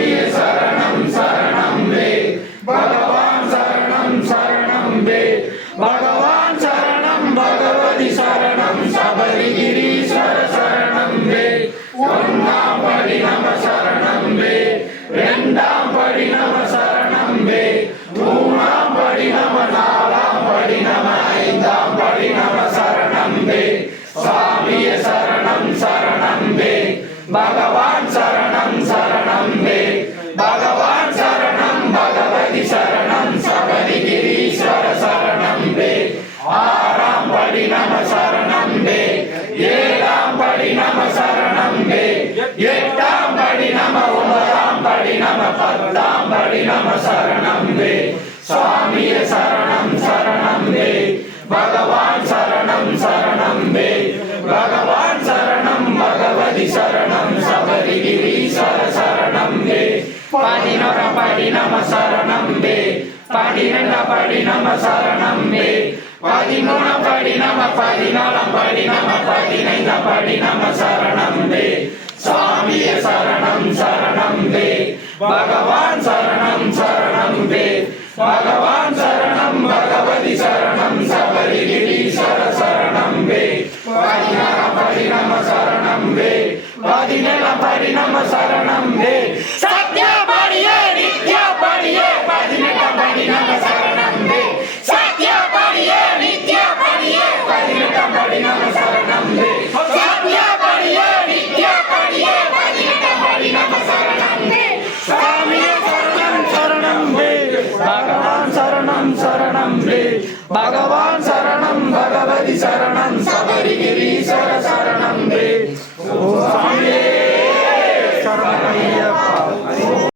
சுவாமியே சரணம் சரணம் வே பகவான் சரணம் சரணம் வே பகவான் சரணம் பகவதி சரணம் சபரிகிரீஸ்வர சரணம் வே ஒன்றாம் படி நம சரணம் வே இரண்டாம் படி நம சரணம் வே மூணாம் படி நம நாலாம் படி நம ஐந்தாம் படி நம சரணம் வே சுவாமியே சரணம் சரணம் வே பகவான் சரணம் சரணம் வே பகவான் சரணம் பகவதி சரணம் சபரிகிரீஸ்வர சரணம் வே ஆறாம் படி நம சரணம் வே ஏழாம் படி நம சரணம் வே எட்டாம் படி நம ஒன்பதாம் படி நம பத்தாம் படி நம சரணம் வே சுவாமியே சரணம் சரணம் வே பகவான் சரணம் சரணம் வே பகவான் சரணம் பகவதி சரணம் சபரிகிரீஸ்வர சரணம் வே பதினோராம் படி நம சரணம் வே பன்னிரெண்டாம் படி நம சரணம் வே பதிமூணாம் படி நம பதினாலாம் படி நம பதினைந்தாம் படி நம சரணம் வே சுவாமியே சரணம் சரணம் வே பகவான் சரணம் சரணம் வே பகவான் சரணம் பகவதி சரணம் சபரிகிரீஸ்வர சரணம் வே பதினாறாம் படி நம சரணம் வே பதினேழாம் படி நம சரணம் வே சத்யா படியே நித்யா படியே பதினெட்டாம் படி நம சரணம் வே சத்யா படியே நித்யா படியே பதினெட்டாம் படி நம சரணம் வே சத்யா படியே நித்யா படியே பதினெட்டாம் படி நம சரணம் வே சுவாமியே சரணம் சரணம் வே பகவான் சரணம் சரணம் வே பகவான் சரணம் பகவதி சரணம் சபரிகிரீஸ்வர சரணம் வே ஓ சுவாமியே சரணம் ஐயப்பா.